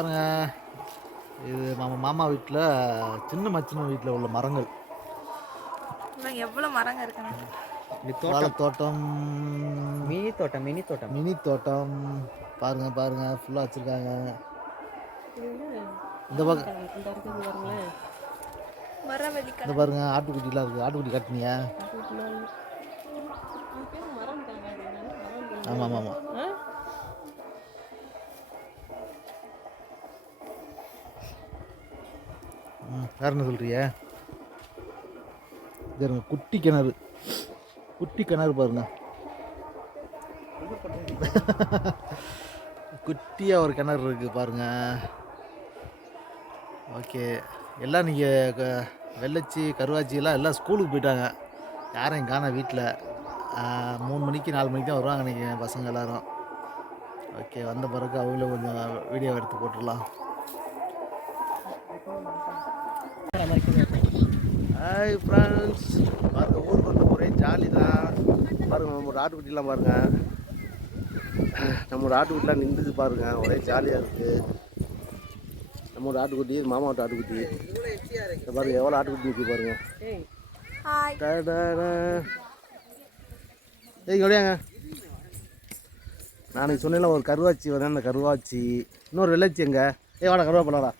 பாருங்கள் இது நம்ம மாமா வீட்டில் சின்ன மச்சின வீட்டில் உள்ள மரங்கள். எவ்வளோ மரங்க இருக்குன்னு வாழை தோட்டம். மினி தோட்டம் மினி தோட்டம். மினி தோட்டம். பாருங்க பாருங்க ஃபுல்லாக வச்சுருக்காங்க. இந்த பக்கம். இந்த பாருங்க ஆட்டுக்குட்டிலாம் இருக்குது ஆட்டுக்குட்டி கட்டினியா? ஆமாம் ஆமாம் ஆமாம் வேற என்ன சொல்றிய? சரிங்க இருங்க குட்டி கிணறு. குட்டி கிணறு பாருங்க. குட்டியாக ஒரு கிணறு இருக்குது பாருங்க. ஓகே. எல்லாம் நீங்கள் வெள்ளச்சி கருவாச்சியெல்லாம் எல்லாம் ஸ்கூலுக்கு போயிட்டாங்க. யாரையும் காண வீட்டில் மூணு மணிக்கு நாலு மணிக்கு தான் வருவாங்க நீங்கள் பசங்க எல்லோரும். ஓகே வந்த பிறகு அவங்களே கொஞ்சம் வீடியோ எடுத்து போட்டுடலாம். ஹாய் ஃப்ரெண்ட்ஸ் பாருங்க ஊருக்கு வந்து ஒரே ஜாலி தான். பாருங்க நம்ம ஒரு ஆட்டுக்குட்டிலாம் பாருங்க. நம்ம ஒரு ஆட்டுக்குட்டிலாம் நின்றுது பாருங்க. ஒரே ஜாலியாக இருக்குது நம்ம ஒரு ஆட்டுக்குட்டி இது மாமா ஒரு ஆட்டுக்குட்டி. இங்க பாருங்க எவ்வளோ ஆட்டுக்குட்டி நிற்கி பாருங்க. ஹாய் டடடா. ஏய் எப்படியாங்க நான் சொன்னேன்ல ஒரு கருவாச்சி வரேன் அந்த கருவாச்சி. இன்னொரு வெள்ளச்சி எங்க? ஏய் வாடா கருவாப்பழடா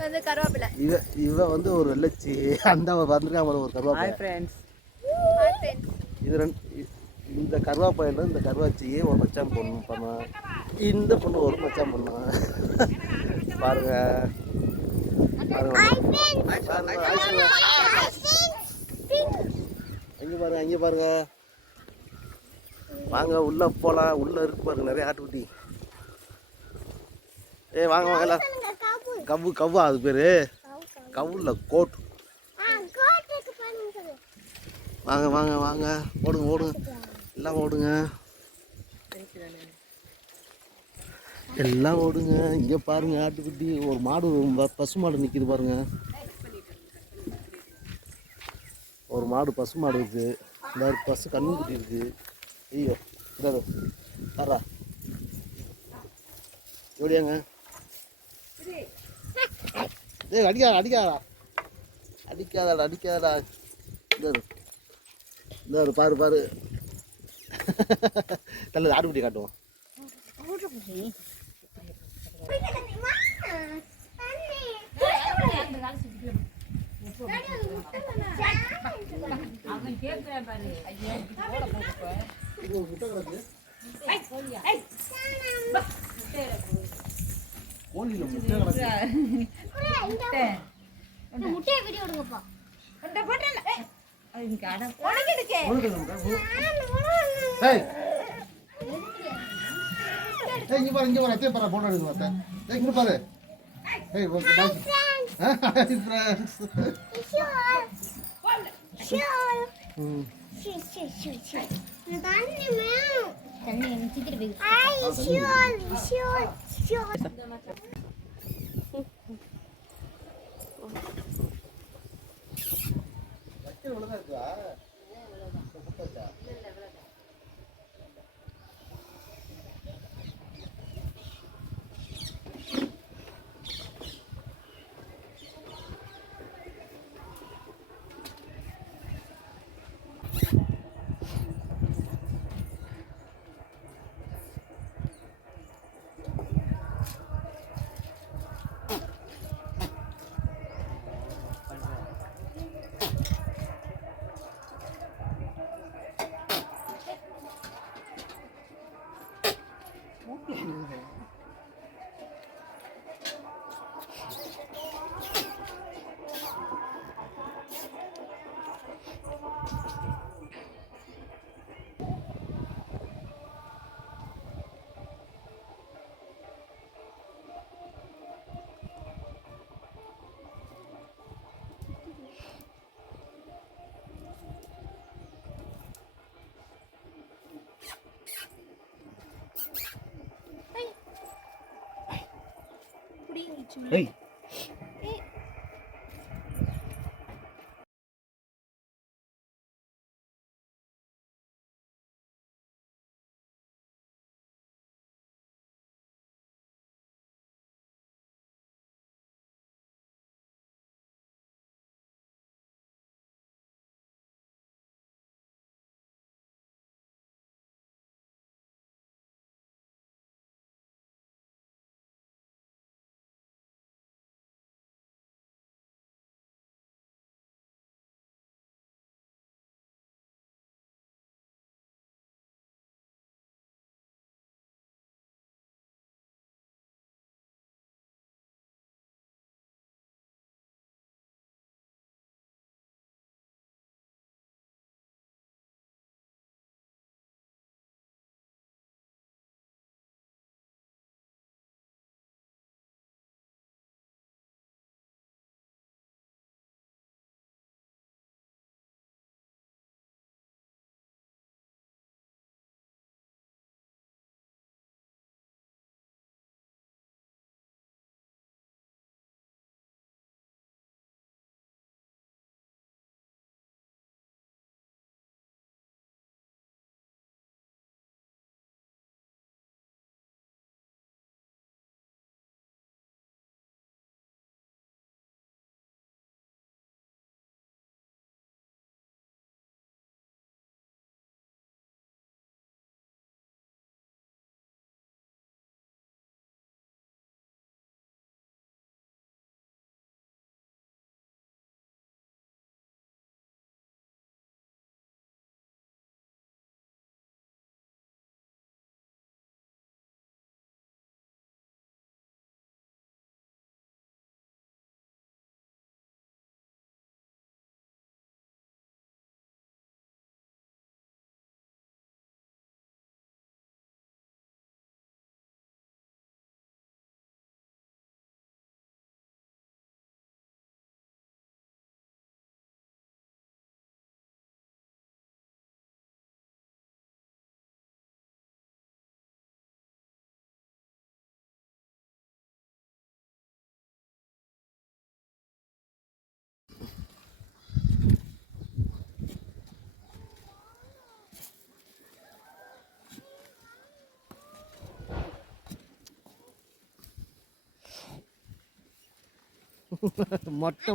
வந்து கருவேப்பிலை. இவ இவ வந்து ஒரு வெள்ளச்சி. அந்த வந்திருக்கான் பாரு ஒரு கருவாப்பழம் ஹாய் ஃப்ரெண்ட்ஸ் ஹாய் ஃப்ரெண்ட்ஸ் இது ரெண்டு இந்த கருவாப்பையில இந்த கருவாச்சியே ஒரு மச்சான் பொண்ணு பண்ணான் இந்த பொண்ணு ஒரு மச்சான் பண்ணான் பாருங்க. பாருங்க. அங்கே பாருங்க. அங்கே பாருங்க வாங்க உள்ள போலாம். உள்ள இருக்கு பாருங்க நிறைய ஆட்டுக்குட்டி. ஏய் வாங்க வாங்க கவு கவ்வு அது பேர். கவுல கோட் வாங்க வாங்க வாங்க. ஓடுங்க ஓடுங்க. எல்லாம் ஓடுங்க. எல்லாம் ஓடுங்க. இங்கே பாருங்க ஆட்டுக்குட்டி. ஒரு மாடு பசு மாடு நிற்கிது பாருங்க. ஒரு மாடு பசு மாடு இருக்குது இந்த ஒரு பசு கண்ணுக்குட்டி இருக்குது ஐயோ இதாரு தரா எப்படியாங்க ஏய் அடிக்காத அடிக்காதடா. அடிக்காதடா அடிக்காதடா. இந்த இரு, பாரு பாரு. நல்லது ஆட்டுக்குட்டி காட்டுவோம். கோழியில் முட்டை கிடக்கு முட்டையை வீடியோ எடுங்கப்பா ஏய் ஏய். இங்க பாரு இங்க பாரு. அத்தையை பாரு போட்டோ எடுங்க அத்தை ஏய் இங்க பாரு. ஏய் ஓகே பாய் ஹாய் ஃப்ரெண்ட்ஸ் ம். தண்ணி சித்திட்டு போய் வைக்கிற உள்ள தான் இருக்கா ஏய் மொட்டை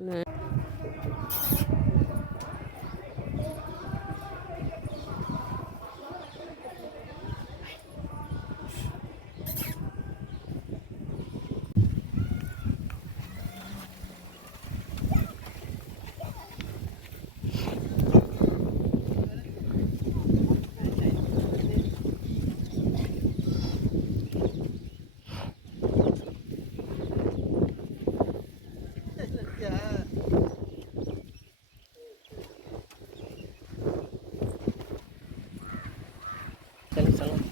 Ne. Salamat.